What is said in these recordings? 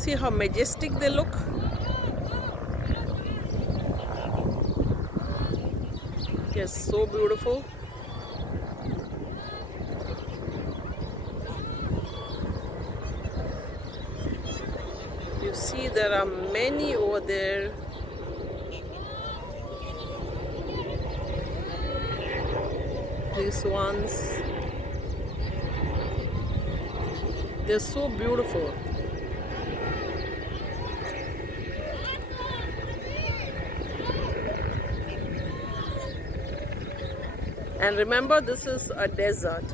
See how majestic they look? Yes, so beautiful. You see there are many over there. These ones, they're so beautiful. And remember, this is a desert.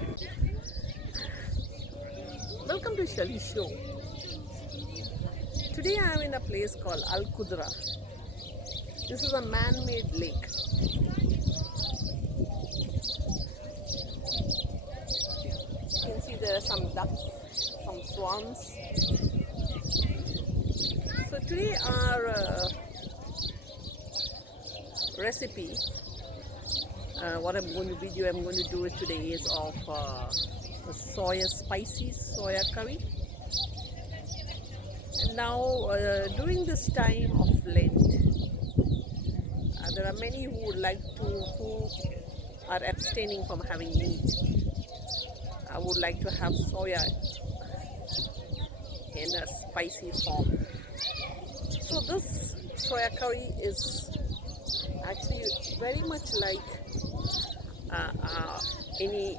Welcome to Shirley Show. Today I am in a place called Al Qudra. This is a man-made lake. You can see there are some ducks, some swans. So today our recipe, what I'm going to do it today is of a spicy soya curry. And now during this time of Lent, there are many who are abstaining from having meat. I would like to have soya in a spicy form. So this soya curry is actually very much like any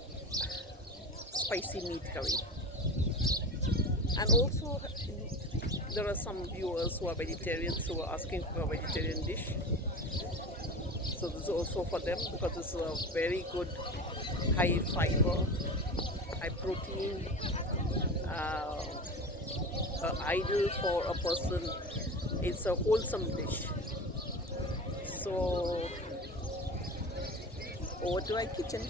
spicy meat curry. And also there are some viewers who are vegetarians who are asking for a vegetarian dish. So this is also for them because this is a very good high fiber, high protein, ideal for a person. It's a wholesome dish. So over to our kitchen.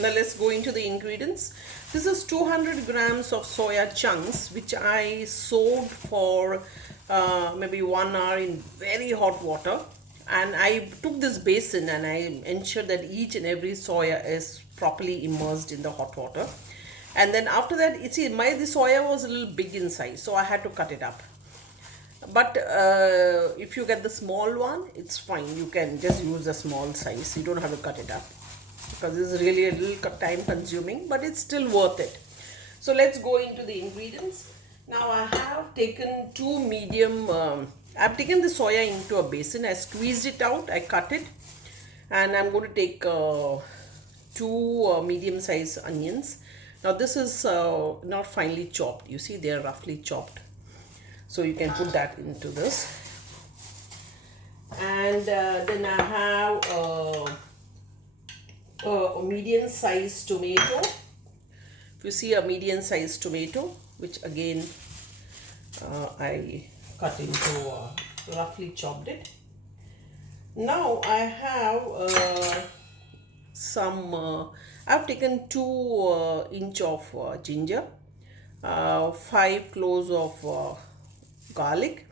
Now let's go into the ingredients. This is 200 grams of soya chunks which I soaked for maybe 1 hour in very hot water, and I took this basin and I ensured that each and every soya is properly immersed in the hot water. And then after that, you see, the soya was a little big in size, so I had to cut it up. But if you get the small one, it's fine. You can just use the small size. You don't have to cut it up because this is really a little time consuming, but it's still worth it. So let's go into the ingredients. Now I have taken two medium, I've taken the soya into a basin. I squeezed it out, I cut it, and I'm going to take two medium sized onions. Now this is not finely chopped. You see, they are roughly chopped. So you can put that into this. And then I have a medium sized tomato. If you see a medium sized tomato, which again I cut into roughly chopped it. Now I have I've taken 2 inch of ginger, 5 cloves of garlic,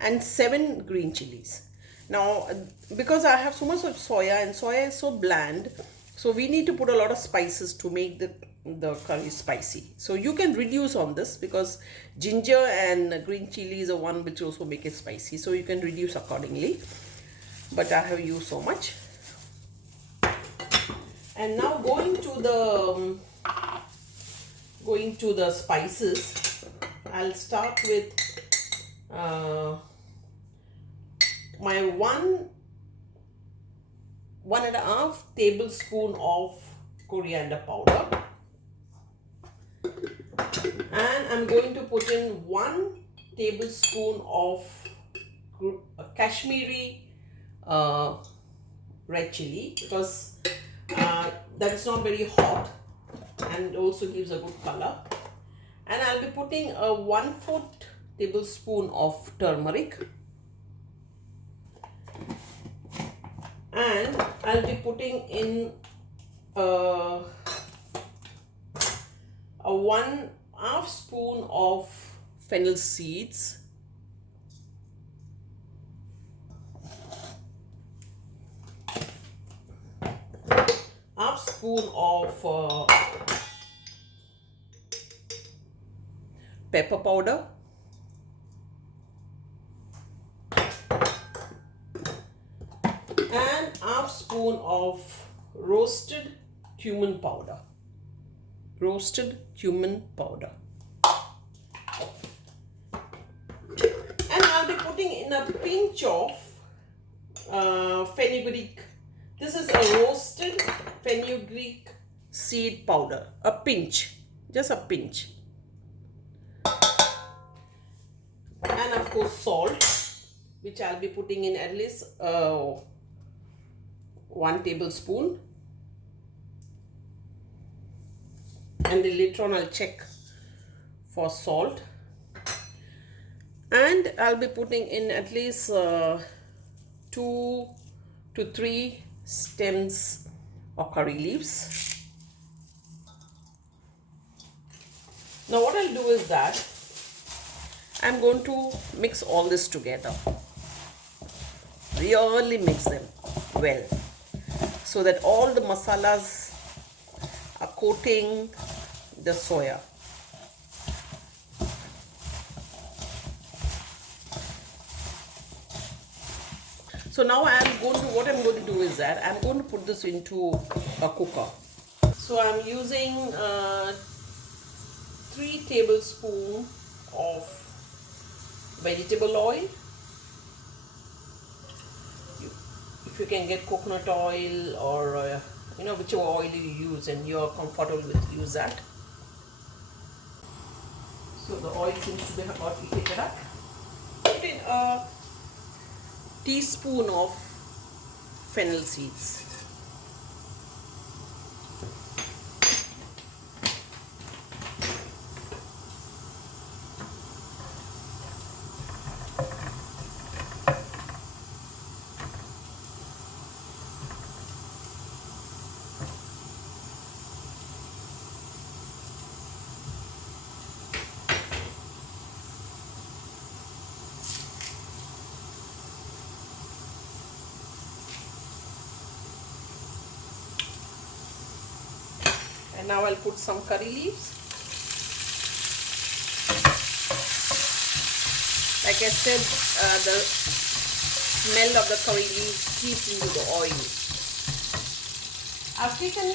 and 7 green chilies. Now because I have so much of soya and soya is so bland, so we need to put a lot of spices to make the curry spicy. So you can reduce on this because ginger and green chili is the one which also make it spicy, so you can reduce accordingly, but I have used so much. And now going to the spices, I'll start with my 1.5 tablespoon of coriander powder, and I'm going to put in 1 tablespoon of Kashmiri red chili because that is not very hot and also gives a good color. And I'll be putting a 1/4 tablespoon of turmeric, and I'll be putting in a 1/2 spoon of fennel seeds, spoon of pepper powder, and half spoon of roasted cumin powder. Roasted cumin powder. And I'll be putting in a pinch of fenugreek. This is a roasted fenugreek seed powder. A pinch. Just a pinch. And of course salt, which I'll be putting in at least 1 tablespoon. And then later on I'll check for salt. And I'll be putting in at least 2 to 3 stems of curry leaves. Now what I'll do is that I'm going to mix all this together. Really mix them well so that all the masalas are coating the soya. So now what I'm going to do is that I'm going to put this into a cooker. So I'm using 3 tablespoons of vegetable oil. If you can get coconut oil or whichever oil you use and you're comfortable with, use that. So the oil seems to be about heated up. Put in a teaspoon of fennel seeds. And now I'll put some curry leaves. Like I said, the smell of the curry leaves seeps into the oil. I've taken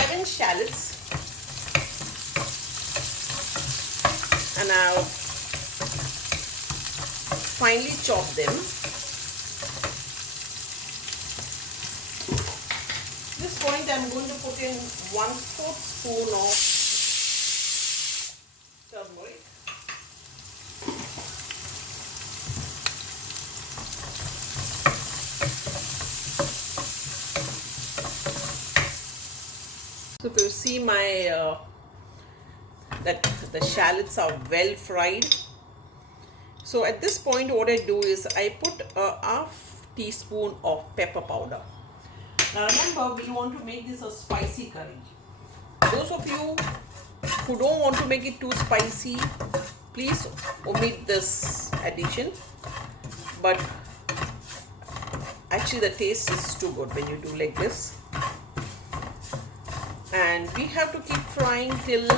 7 shallots and I'll finely chop them. At this point I'm going to put in 1/4 spoon of turmeric. So if you see my that the shallots are well fried. So at this point what I do is I put a half teaspoon of pepper powder. Now remember, we want to make this a spicy curry. Those of you who don't want to make it too spicy, please omit this addition. But actually the taste is too good when you do like this. And we have to keep frying till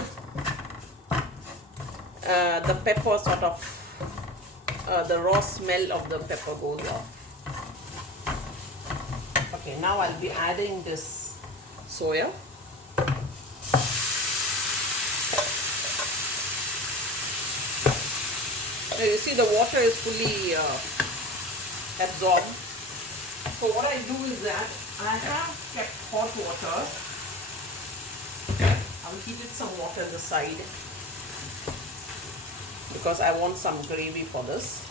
the pepper sort of, the raw smell of the pepper goes off. Okay, now I'll be adding this soya. Now you see the water is fully absorbed. So what I do is that I have kept hot water. I will keep it some water on the side because I want some gravy for this.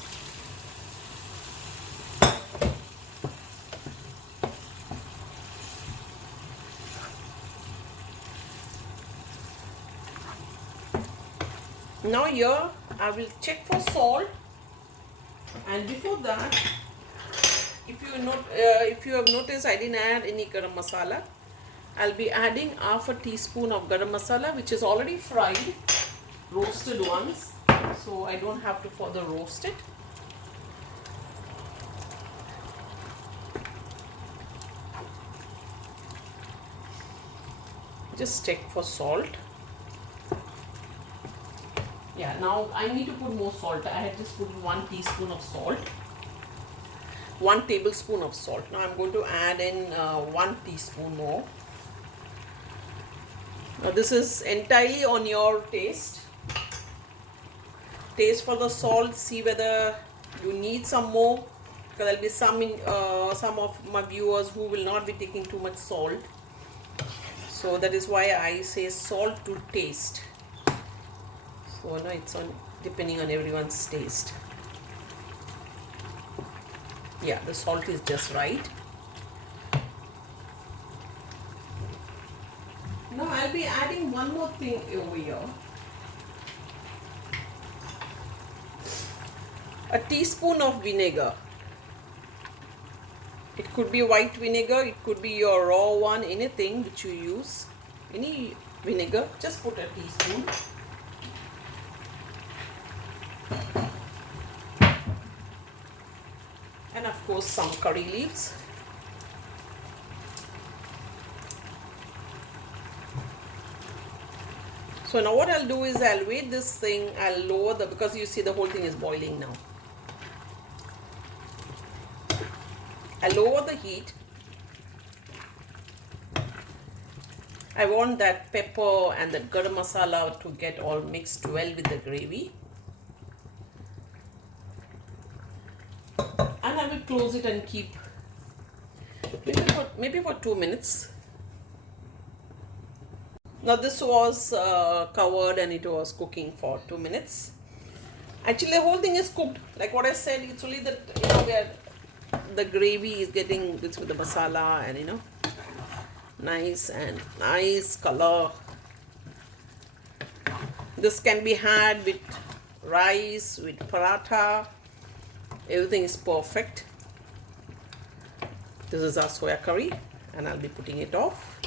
Now here I will check for salt, and before that, if you have noticed, I didn't add any garam masala. I'll be adding half a teaspoon of garam masala, which is already fried, roasted ones, so I don't have to further roast it. Just check for salt. Yeah, now I need to put more salt. I had just put 1 teaspoon of salt. 1 tablespoon of salt. Now I'm going to add in 1 teaspoon more. Now this is entirely on your taste. Taste for the salt, see whether you need some more, because there'll be some of my viewers who will not be taking too much salt. So that is why I say salt to taste. So no, it's on depending on everyone's taste. Yeah, the salt is just right. Now I'll be adding one more thing over here. A teaspoon of vinegar. It could be white vinegar, it could be your raw one, anything which you use. Any vinegar, just put a teaspoon. And of course some curry leaves. So now what I'll do is I'll wait this thing, I'll lower because you see the whole thing is boiling now. I'll lower the heat. I want that pepper and that garam masala to get all mixed well with the gravy. And I will close it and keep maybe for 2 minutes. Now this was covered and it was cooking for 2 minutes. Actually the whole thing is cooked. Like what I said, it's only that the gravy is getting this with the masala and nice color. This can be had with rice, with paratha. Everything is perfect. This is our soya curry and I'll be putting it off.